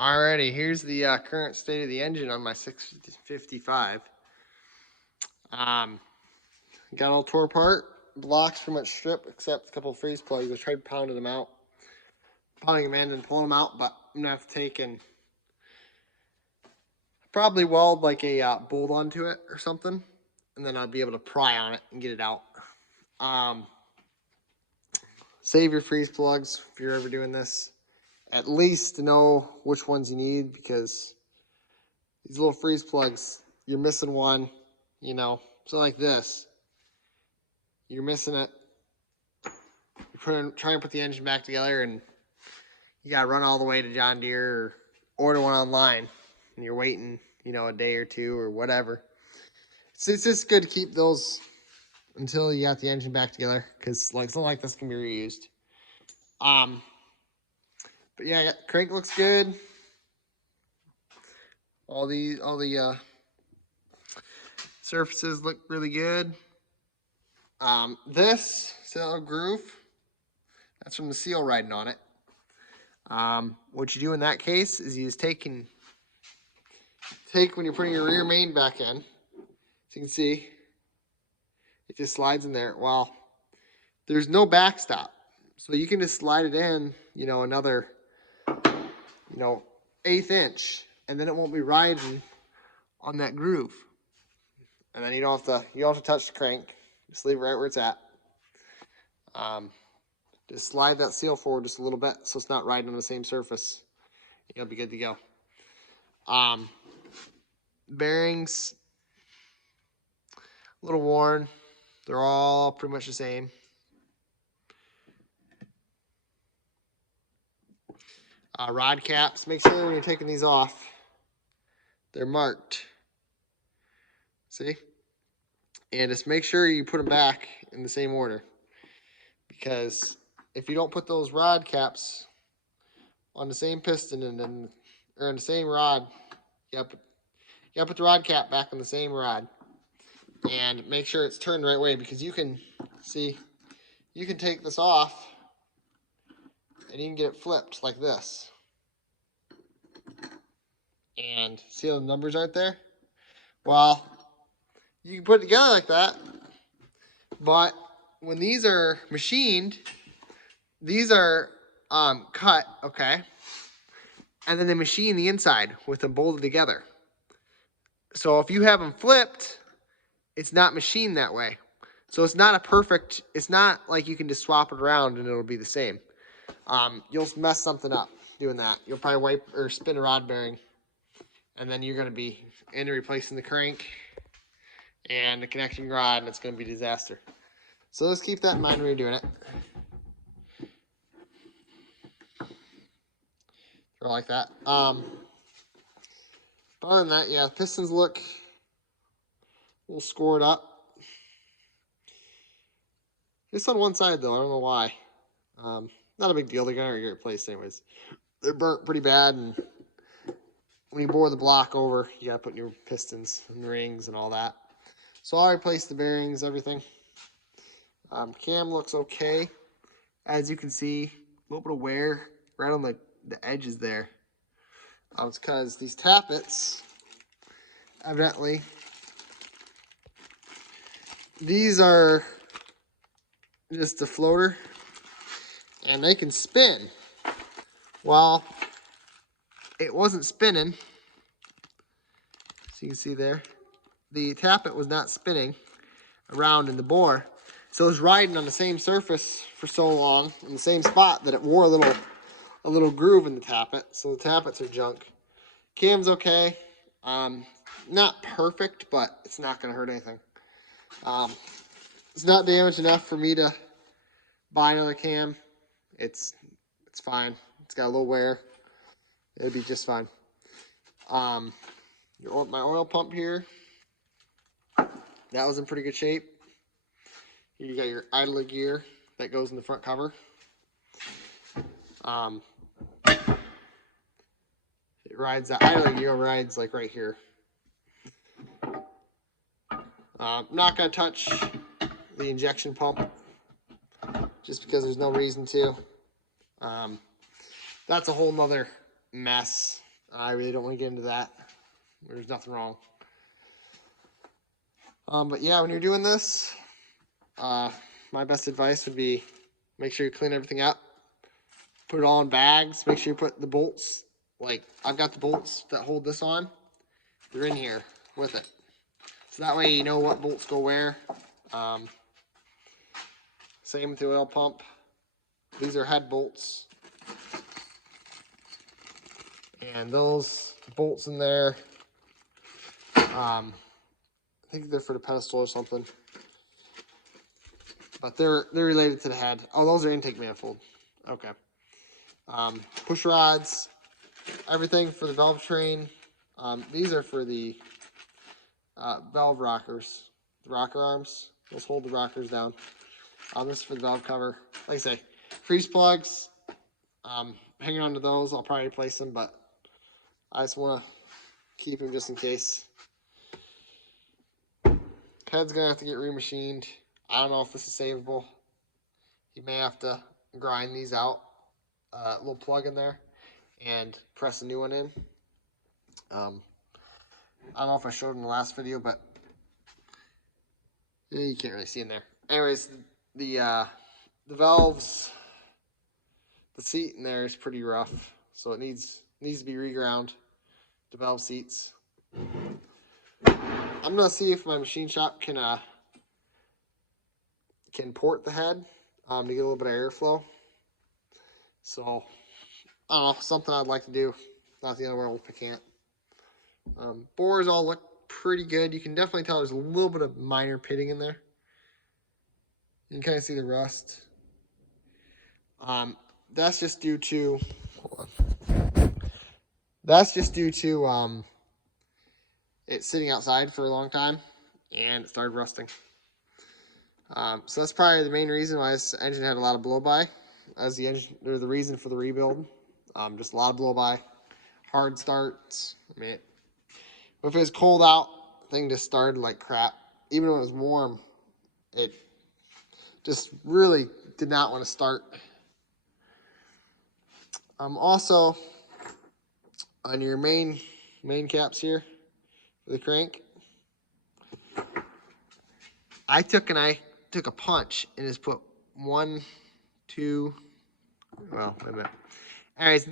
Alrighty, here's the current state of the engine on my 655. Got all tore apart. Blocks pretty much stripped except a couple of freeze plugs. I tried pounding them out, pounding them in and pulling them out, but I'm gonna have to take and probably weld like a bolt onto it or something, and then I'll be able to pry on it and get it out. Save your freeze plugs if you're ever doing this. At least to know which ones you need, because these little freeze plugs, you're missing one, so like this, you're missing it. You're trying to put the engine back together, and you got to run all the way to John Deere or order one online, and you're waiting, a day or two or whatever. It's just good to keep those until you got the engine back together, because something like this can be reused. But yeah, crank looks good. All the surfaces look really good. This seal groove, that's from the seal riding on it. What you do in that case is you just take when you're putting your rear main back in, so you can see, it just slides in there. Well, there's no backstop, so you can just slide it in, another, 1/8 inch, and then it won't be riding on that groove. And then you don't have to touch the crank. Just leave it right where it's at. Just slide that seal forward just a little bit so it's not riding on the same surface. You'll be good to go. Bearings, a little worn. They're all pretty much the same. Rod caps, make sure when you're taking these off, they're marked. See? And just make sure you put them back in the same order, because if you don't put those rod caps on the same piston or in the same rod, you gotta put the rod cap back on the same rod, and make sure it's turned the right way, because you can take this off and you can get it flipped like this. And see how the numbers aren't there? Well, you can put it together like that, but when these are machined, these are cut, okay? And then they machine the inside with them bolted together. So if you have them flipped, it's not machined that way. So it's not it's not like you can just swap it around and it'll be the same. You'll mess something up doing that. You'll probably wipe or spin a rod bearing, and then you're going to be replacing the crank and the connecting rod, and it's going to be a disaster. So let's keep that in mind when you're doing it. Or like that. Other than that, yeah, the pistons look a little scored up. Just on one side though, I don't know why. Not a big deal. They're gonna get replaced anyways. They're burnt pretty bad, and when you bore the block over, you gotta put new pistons and rings and all that. So I replaced the bearings, everything. Cam looks okay. As you can see, a little bit of wear right on the edges there. It's because these tappets, evidently, these are just a floater, and they can spin. Well, it wasn't spinning. So you can see there, the tappet was not spinning around in the bore. So it was riding on the same surface for so long in the same spot that it wore a little groove in the tappet. So the tappets are junk. Cam's okay. Not perfect, but it's not going to hurt anything. It's not damaged enough for me to buy another cam. It's fine. It's got a little wear. It'll be just fine. My oil pump here, that was in pretty good shape. Here you got your idler gear that goes in the front cover. It rides, that idler gear rides like right here. I'm not going to touch the injection pump just because there's no reason to. That's a whole nother mess I really don't want to get into that. There's nothing wrong. But yeah, when you're doing this, my best advice would be make sure you clean everything up. Put it all in bags. Make sure you put the bolts, like I've got the bolts that hold this on. They're in here with it. So that way you know what bolts go where. Same with the oil pump. These are head bolts. And those bolts in there, I think they're for the pedestal or something. But they're related to the head. Oh, those are intake manifold. Okay. Push rods, everything for the valve train. These are for the valve rockers, the rocker arms. Those hold the rockers down. This is for the valve cover. Like I say, freeze plugs. Hanging on to those. I'll probably replace them, but I just want to keep them just in case. Head's gonna have to get remachined. I don't know if this is savable. You may have to grind these out. A little plug in there and press a new one in. I don't know if I showed in the last video, but you can't really see in there. Anyways, the valves, the seat in there is pretty rough, so it needs to be reground. The valve seats. I'm gonna see if my machine shop can port the head to get a little bit of airflow. So I don't know, something I'd like to do. Not the end of the world if I can't. Bores all look pretty good. You can definitely tell there's a little bit of minor pitting in there. You can kind of see the rust. That's just due to. Hold on. That's just due to it sitting outside for a long time and it started rusting. So that's probably the main reason why this engine had a lot of blow-by. As the engine, or the reason for the rebuild. Just a lot of blow-by, hard starts. I mean, if it was cold out, the thing just started like crap. Even when it was warm, it just really did not want to start. Also, on your main caps here for the crank, I took a punch and just put 1, 2. Well, wait a minute. Anyways,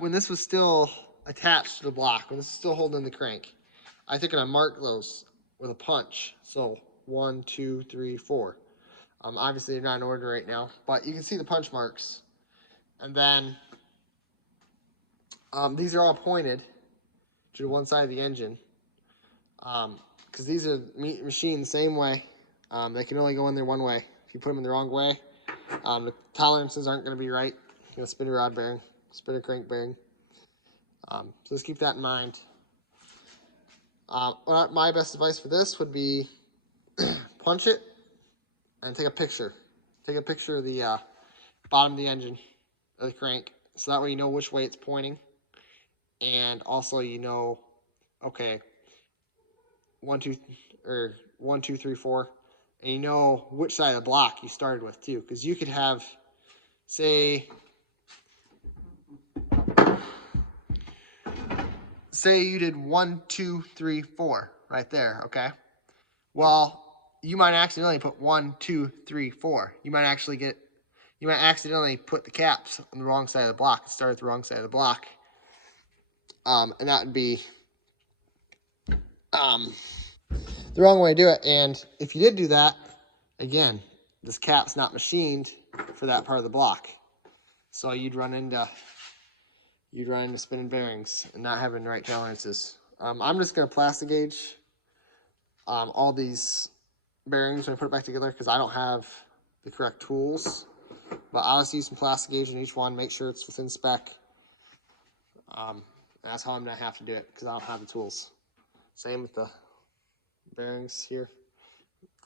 when this was still attached to the block, when this was still holding the crank, I took and I marked those with a punch. So 1, 2, 3, 4. Obviously they're not in order right now, but you can see the punch marks. And then these are all pointed to one side of the engine, because these are machined the same way. They can only go in there one way. If you put them in the wrong way, the tolerances aren't going to be right. Spinner rod bearing, spinner crank bearing. So just keep that in mind. My best advice for this would be punch it and take a picture. Take a picture of the bottom of the engine, of the crank, so that way you know which way it's pointing. And also you know, okay, 1, 2, 3, 4, and you know which side of the block you started with too, because you could have, say you did 1, 2, 3, 4 right there, okay? Well, you might accidentally put 1, 2, 3, 4. You might accidentally put the caps on the wrong side of the block. Start at the wrong side of the block, and that would be the wrong way to do it. And if you did do that, again, this cap's not machined for that part of the block, so you'd run into spinning bearings and not having the right tolerances. I'm just gonna plastic gauge all these bearings when I put it back together, because I don't have the correct tools. But I'll just use some plastic gauge in each one, make sure it's within spec. That's how I'm gonna have to do it, because I don't have the tools. Same with the bearings here,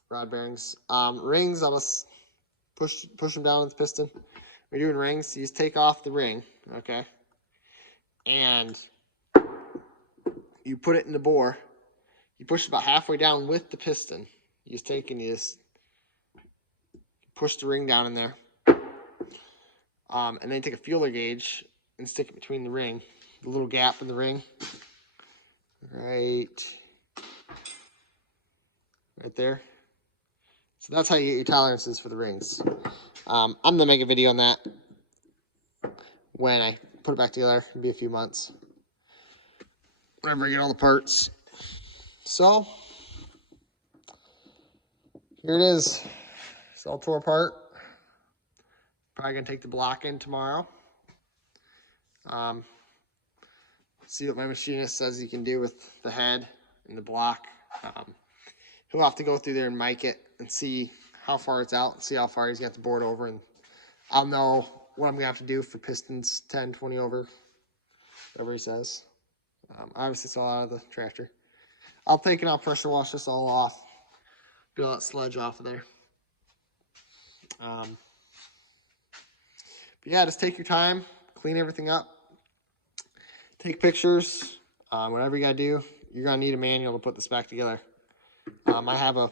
rod bearings. Rings, I'll just push them down with the piston. When you're doing rings, you just take off the ring, okay, and you put it in the bore. You push it about halfway down with the piston. You just take and you just push the ring down in there. And then take a feeler gauge and stick it between the ring, the little gap in the ring. Right there. So that's how you get your tolerances for the rings. I'm going to make a video on that when I put it back together. It'll be a few months. Whenever I get all the parts. So, here it is. It's all tore apart. Probably going to take the block in tomorrow. See what my machinist says he can do with the head and the block. He'll have to go through there and mic it and see how far it's out and see how far he's got the board over, and I'll know what I'm gonna have to do for pistons 10, 20 over, whatever he says. Obviously it's all out of the tractor. I'll take it out, pressure wash this all off, get all that sludge off of there. But yeah, just take your time, clean everything up, take pictures, whatever you gotta do. You're gonna need a manual to put this back together. I have a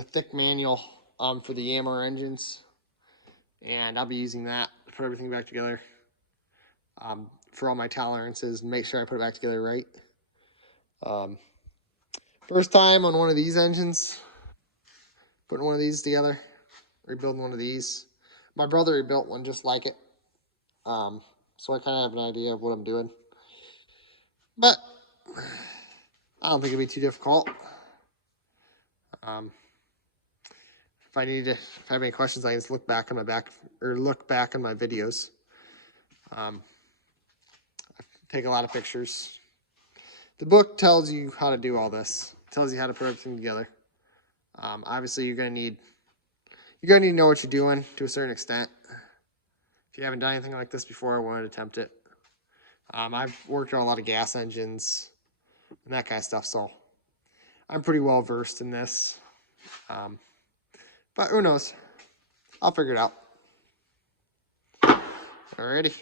thick manual for the Yammer engines, and I'll be using that to put everything back together for all my tolerances and make sure I put it back together right. First time on one of these engines, putting one of these together, rebuilding one of these. My brother rebuilt one just like it, so I kind of have an idea of what I'm doing. But I don't think it'll be too difficult. If I have any questions, I can just look back on my videos. I take a lot of pictures. The book tells you how to do all this. It tells you how to put everything together. Obviously, you're gonna need to know what you're doing to a certain extent. If you haven't done anything like this before, I want to attempt it. I've worked on a lot of gas engines and that kind of stuff, so I'm pretty well versed in this. But who knows? I'll figure it out. Alrighty.